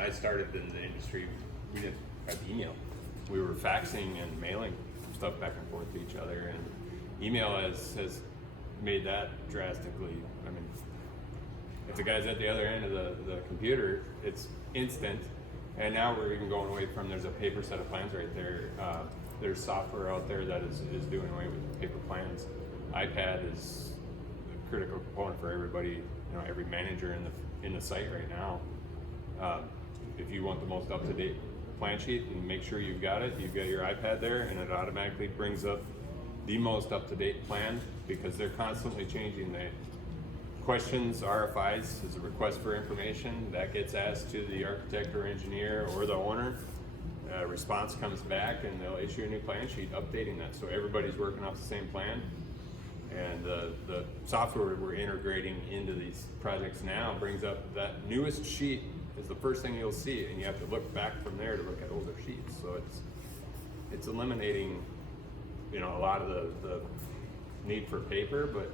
I started in the industry, we didn't have email. We were faxing and mailing stuff back and forth to each other, and email has made that drastically. I mean, if the guy's at the other end of the computer, it's instant. And now we're even going away from, there's a paper set of plans right there. There's software out there that is doing away with paper plans. iPad is a critical component for everybody, every manager in the site right now. If you want the most up-to-date plan sheet, and make sure you've got your iPad there, and it automatically brings up the most up-to-date plan, because they're constantly changing. The questions, RFIs, is a request for information that gets asked to the architect or engineer or the owner. Response comes back, and they'll issue a new plan sheet updating that, so everybody's working off the same plan. And the software we're integrating into these projects now brings up that newest sheet is the first thing you'll see, and you have to look back from there to look at older sheets. So it's eliminating, a lot of the need for paper, but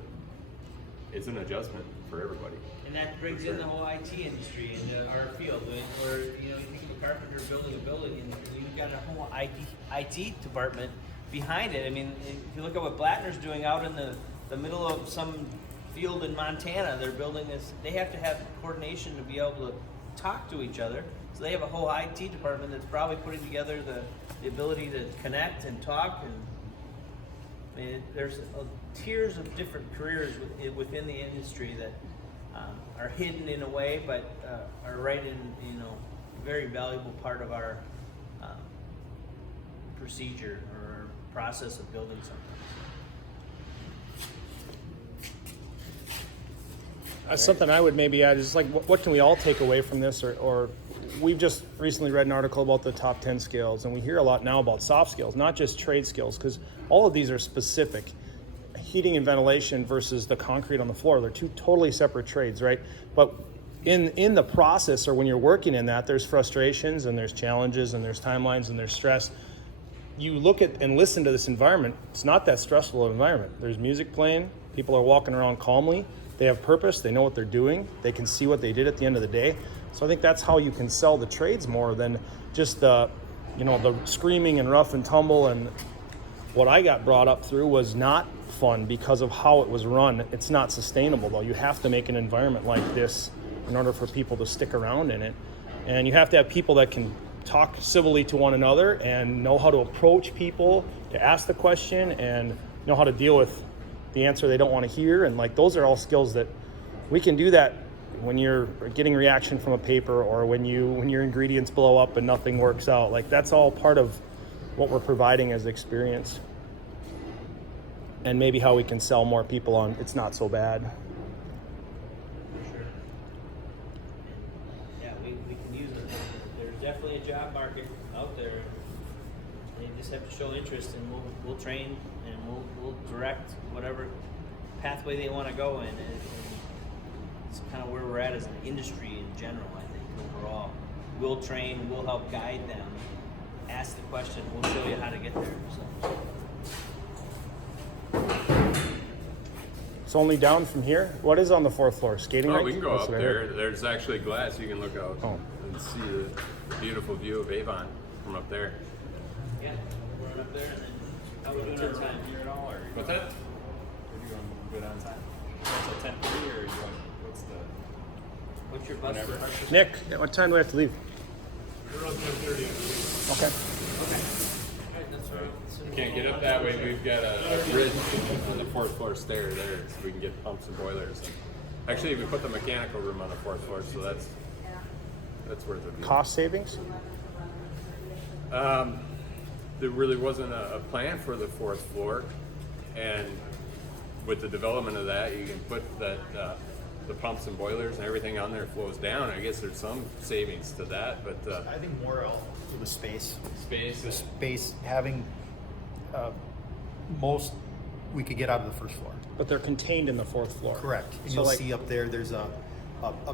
it's an adjustment for everybody. And that brings in the whole IT industry into our field. Where you think of a carpenter building a building, and you've got a whole IT department behind it. I mean, if you look at what Blattner's doing out in the middle of some field in Montana, they're building this. They have to have coordination to be able to talk to each other. So they have a whole IT department that's probably putting together the ability to connect and talk. And I mean, there's tiers of different careers within the industry that are hidden in a way, but are right in a very valuable part of our procedure or process of building something. Something I would maybe add is like, what can we all take away from this? Or we've just recently read an article about the top 10 skills, and we hear a lot now about soft skills, not just trade skills, because all of these are specific. Heating and ventilation versus the concrete on the floor, they're two totally separate trades, right? But in the process, or when you're working in that, there's frustrations and there's challenges and there's timelines and there's stress. You look at and listen to this environment, it's not that stressful an environment. There's music playing, people are walking around calmly, they have purpose, they know what they're doing, they can see what they did at the end of the day. So I think that's how you can sell the trades more than just the screaming and rough and tumble. And what I got brought up through was not fun because of how it was run. It's not sustainable though. You have to make an environment like this in order for people to stick around in it. And you have to have people that can talk civilly to one another and know how to approach people, to ask the question, and know how to deal with the answer they don't want to hear. And like, those are all skills that we can do that when you're getting reaction from a paper, or when your ingredients blow up and nothing works out. Like, that's all part of what we're providing as experience, and maybe how we can sell more people on it's not so bad. Sure. Yeah, we can use it. There's definitely a job market out there. They just have to show interest, and we'll train and we'll direct whatever pathway they want to go in. And it's kind of where we're at as an industry in general, I think, overall. We'll train, we'll help guide them, ask the question, we'll show you how to get there. So. It's only down from here. What is on the fourth floor? Skating rink? We can go up there. There's actually glass. You can look out and see the beautiful view of Avon from up there. Yeah, we'll run up there, and then how are we doing on time here at all? Or What's that? Are you going good on time? Until 10:30, or what's your bus? whenever? Nick, what time do we have to leave? We're around 10:30. Okay. That's right. You can't get up that way. We've got a bridge on the fourth floor stair there, so we can get pumps and boilers. And actually, we put the mechanical room on the fourth floor, so that's worth it. Cost savings? There really wasn't a plan for the fourth floor, and with the development of that, you can put that the pumps and boilers and everything on there flows down. I guess there's some savings to that, but I think more to the space. space. The space, having most we could get out of the first floor. But they're contained in the fourth floor. Correct. And So you'll like- see up there, there's a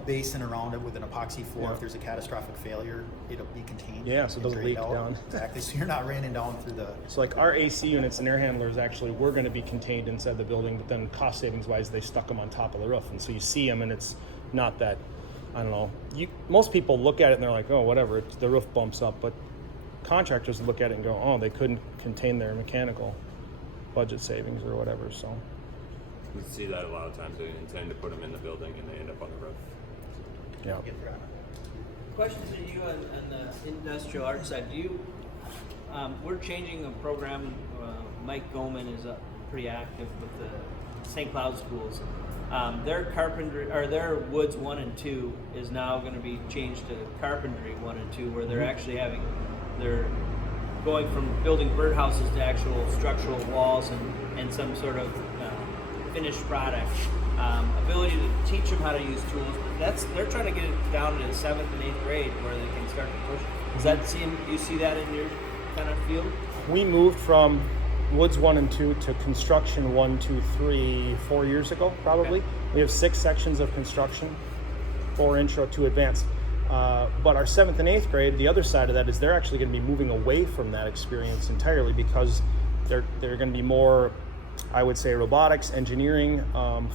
basin around it with an epoxy floor. Yeah. If there's a catastrophic failure, it'll be contained. Yeah, so it and doesn't drained leak out. down. Exactly. So you're not raining down through the. So like our AC units and air handlers actually were going to be contained inside the building, but then cost savings wise, they stuck them on top of the roof. And so you see them and it's not that I don't know. Most people look at it and they're like, oh, whatever, the roof bumps up. But contractors look at it and go, oh, they couldn't contain their mechanical budget savings or whatever. So We see that a lot of times. They intend to put them in the building and they end up on the roof. yeah. Question to you on the industrial art side. Do you? We're changing the program. Mike Gohman is pretty active with the St. Cloud schools. Their carpentry or their woods 1 and 2 is now going to be changed to carpentry 1 and 2, where they're actually they're going from building birdhouses to actual structural walls and some sort of finished product. Ability to teach them how to use tools. They're trying to get it down to 7th and 8th grade where they can start to push. Does that you see that in your kind of field? We moved from Woods 1 and 2 to Construction 1, 2, 3, 4 years ago, probably. Okay. We have 6 sections of construction, 4 intro, 2 advanced. But our 7th and 8th grade, the other side of that is they're actually going to be moving away from that experience entirely because they're going to be more, I would say, robotics, engineering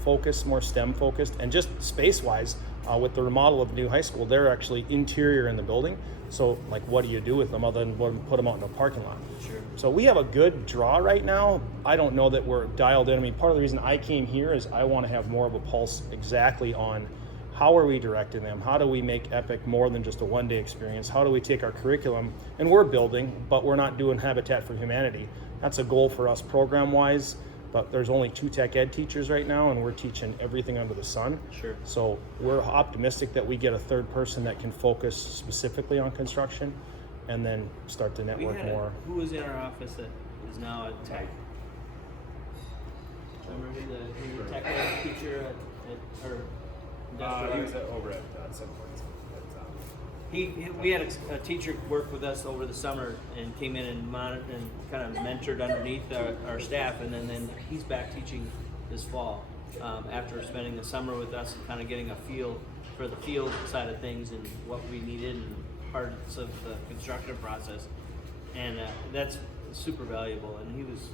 focused, more STEM focused, and just space-wise, with the remodel of the new high school, they're actually interior in the building. So, like, what do you do with them other than put them out in a parking lot? Sure. So we have a good draw right now. I don't know that we're dialed in. I mean, part of the reason I came here is I want to have more of a pulse exactly on how are we directing them? How do we make EPIC more than just a one-day experience? How do we take our curriculum, and we're building, but we're not doing Habitat for Humanity. That's a goal for us program-wise. But there's only 2 tech ed teachers right now, and we're teaching everything under the sun. Sure. So we're optimistic that we get a 3rd person that can focus specifically on construction, and then start to network more. Who was in our office that is now a tech? Remember who the tech ed teacher at or industrial He arts? was over at some point. We had a teacher work with us over the summer and came in and kind of mentored underneath our staff, and then he's back teaching this fall after spending the summer with us and kind of getting a feel for the field side of things and what we needed and parts of the construction process, and that's super valuable. And he was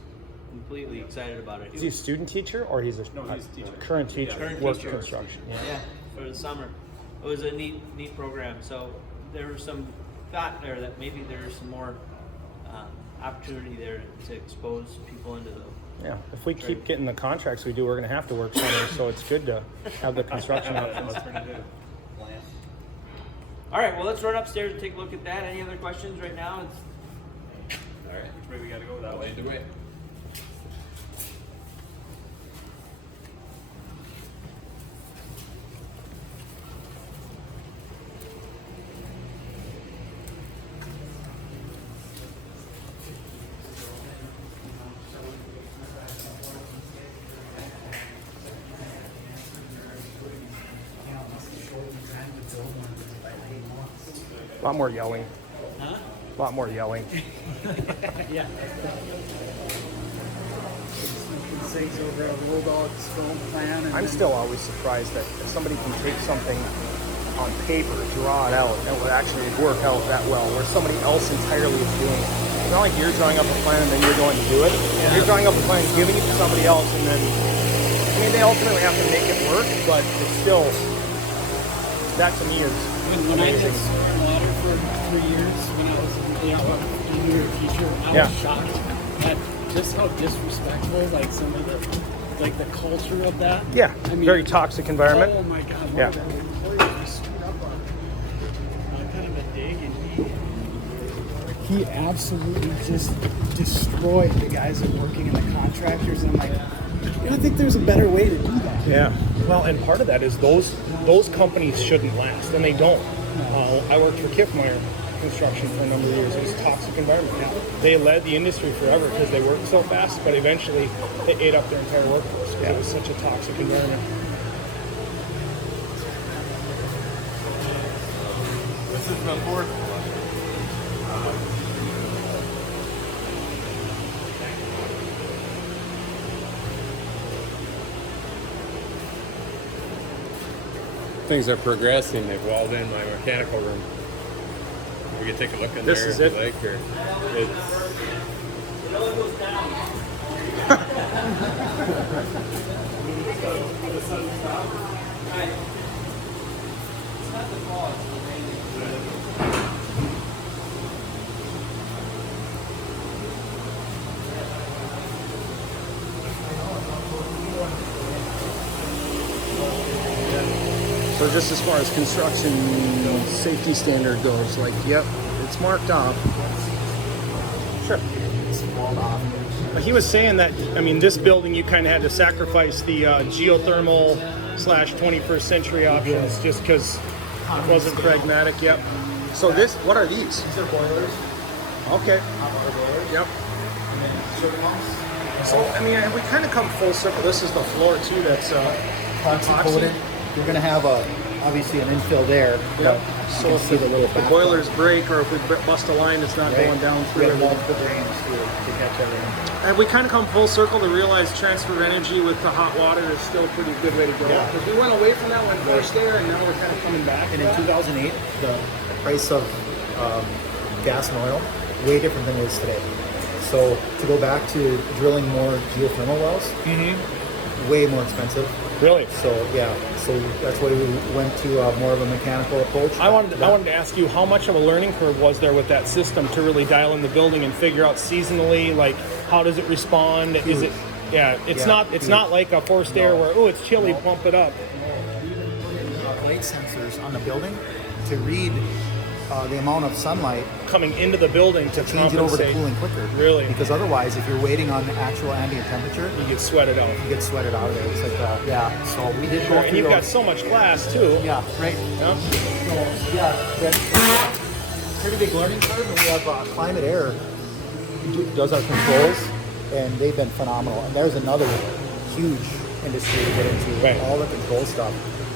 completely excited about it. Is he a student teacher or he's a No, he's a teacher. current teacher? Current work teacher. construction. Yeah, for the summer. It was a neat program. So there was some thought there that maybe there's some more opportunity there to expose people into the. Yeah, if we keep getting the contracts we do, we're going to have to work summer, so it's good to have the construction options. All right, well, let's run upstairs and take a look at that. Any other questions right now? All right, which way we got to go that way? Either way. A lot more yelling. Huh? A lot more yelling. Yeah. Things over a rolled out stone plan. And I'm still always surprised that somebody can take something on paper, draw it out, and it would actually work out that well, where somebody else entirely is doing it. It's not like you're drawing up a plan and then you're going to do it. Yeah. You're drawing up a plan, giving it to somebody else, and then, I mean, they ultimately have to make it work, but it's still, that to me is When I did amazing. stormwater for 3 years, when I was a junior teacher, I Yeah. was shocked at just how disrespectful, like some of the, like the culture of that. Yeah, I mean, very toxic environment. Oh my God! Yeah. The employees just screwed up on kind of a dig, and he absolutely just destroyed the guys that are working in the contractors. And I'm like, I think there's a better way to do that. Yeah. Well, and part of that is those companies shouldn't last, and they don't. I worked for Kiffmeyer Construction for a number of years. It was a toxic environment. They led the industry forever because they worked so fast, but eventually it ate up their entire workforce because it was such a toxic environment. This is before. Things are progressing. They've walled in my mechanical room. We can take a look in This there is if it? you like. Or it's, It only goes down. Right. not the fall, it's the rain. So just as far as construction safety standard goes, like, yep, it's marked off. Sure. It's walled off. He was saying that, I mean, this building, you kind of had to sacrifice the geothermal / 21st century options just because it wasn't pragmatic. Yep. So this, what are these? These are boilers, Okay. hot water boilers, Yep. and then certain pumps. So, I mean, we kind of come full circle. This is the floor, too, that's Epoxy coated. You're going to have obviously an infill there. Yep. You So can if see the little the back boilers break or if we bust a line, it's not right? going down We through have it. multiple drains to catch everything. And we kind of come full circle to realize transfer of energy with the hot water is still a pretty good way to go. Yeah. Because we went away from that when first there, and now we're kind of coming back. And in 2008, the price of gas and oil way different than it is today. So to go back to drilling more geothermal wells, way more expensive. Really? So yeah, so that's why we went to more of a mechanical approach. I wanted to ask you, how much of a learning curve was there with that system to really dial in the building and figure out seasonally, like, how does it respond? Is it, yeah, it's Yeah, not like a forced air where, oh, it's chilly, pump it up. light sensors on the building to read the amount of sunlight Coming into the building to change it over to compensate. cooling quicker. Really? Because otherwise, if you're waiting on the actual ambient temperature, You get sweated out. you get sweated out of there. It's like, yeah. So we did go And through you've got those. so much glass, too. Yeah, right. Yeah. So, yeah, that's pretty big learning curve. And we have Climate Air who does our controls, and they've been phenomenal. And there's another huge industry to get into, Right. all the control stuff.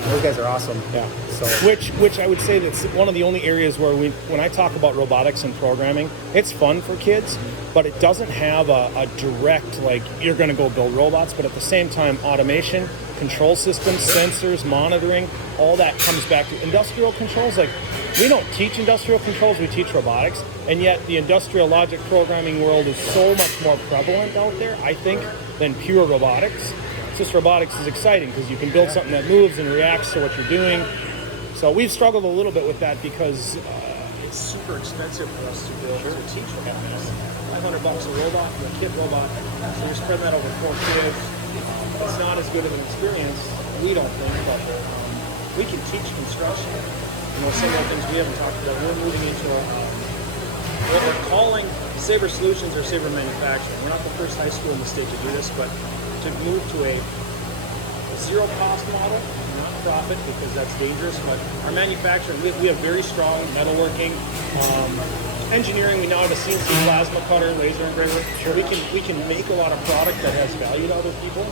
Those guys are awesome. Yeah. So Which I would say that's one of the only areas where when I talk about robotics and programming, it's fun for kids, but it doesn't have a direct, like, you're going to go build robots, but at the same time, automation, control systems, sensors, monitoring, all that comes back to industrial controls. Like, we don't teach industrial controls, we teach robotics, and yet the industrial logic programming world is so much more prevalent out there, I think, than pure robotics. It's just robotics is exciting because you can build something that moves and reacts to what you're doing. So we've struggled a little bit with that because it's super expensive for us to build to teach robotics. $500 a robot, a kit robot. So you're spreading that over 4 kids. It's not as good of an experience, we don't think, but we can teach construction. You know, some of the things we haven't talked about. We're moving into what we're calling Sabre Solutions or Sabre Manufacturing. We're not the first high school in the state to do this, but to move to a zero cost model, not profit because that's dangerous, but our manufacturing, we have very strong metalworking, engineering. We now have a CNC plasma cutter, laser engraver. We can make a lot of product that has value to other people,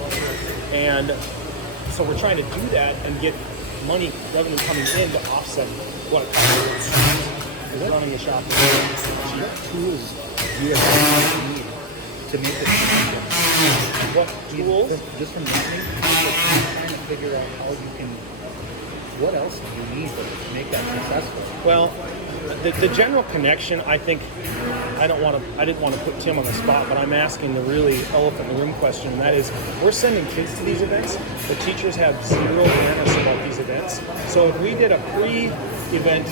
and so we're trying to do that and get revenue coming in to offset what it costs running the shop. what tools do you have need to make this happen? What tools? Just from listening, trying to figure out how you can. What else do you need to make that successful? Well, the general connection, I think, I didn't want to put Tim on the spot, but I'm asking the really elephant in the room question, and that is, we're sending kids to these events. The teachers have zero awareness about these events. So if we did a pre-event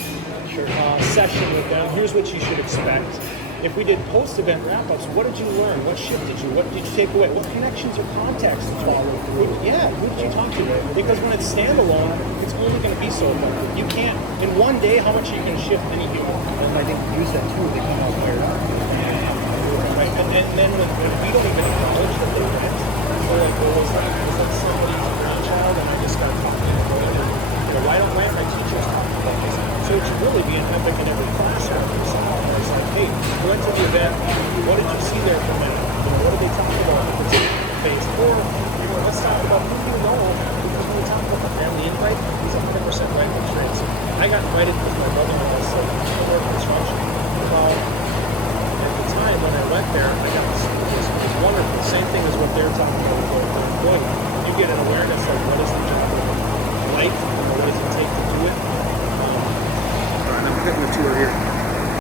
session with them, here's what you should expect. If we did post-event wrap-ups, what did you learn? What shifted you? What did you take away? What connections or contacts did you follow? Who did you talk to? Because when it's standalone, it's only going to be so effective. You can't, in one day, how much are you going to shift any human? And I think use that tool to come out fired up. Right, and then when we don't even acknowledge that they went, we're like, well, was that somebody's grandchild? And I just started talking about it. And, why don't my teachers talk about this? So it should really be an epic in every classroom. It's like, hey, we went to the event. What did you see there from that? What did they talk about? If it's based, or let's talk about who you know. Because when we talk about the family invite, he's 100% right with trades. I got invited because my brother-in-law said, "I work construction." Well, at the time when I went there, I got this wonderful. Same thing as what they're talking about with their employee. You get an awareness of what is the job like, and what does it take to do it. I'm getting the tour here.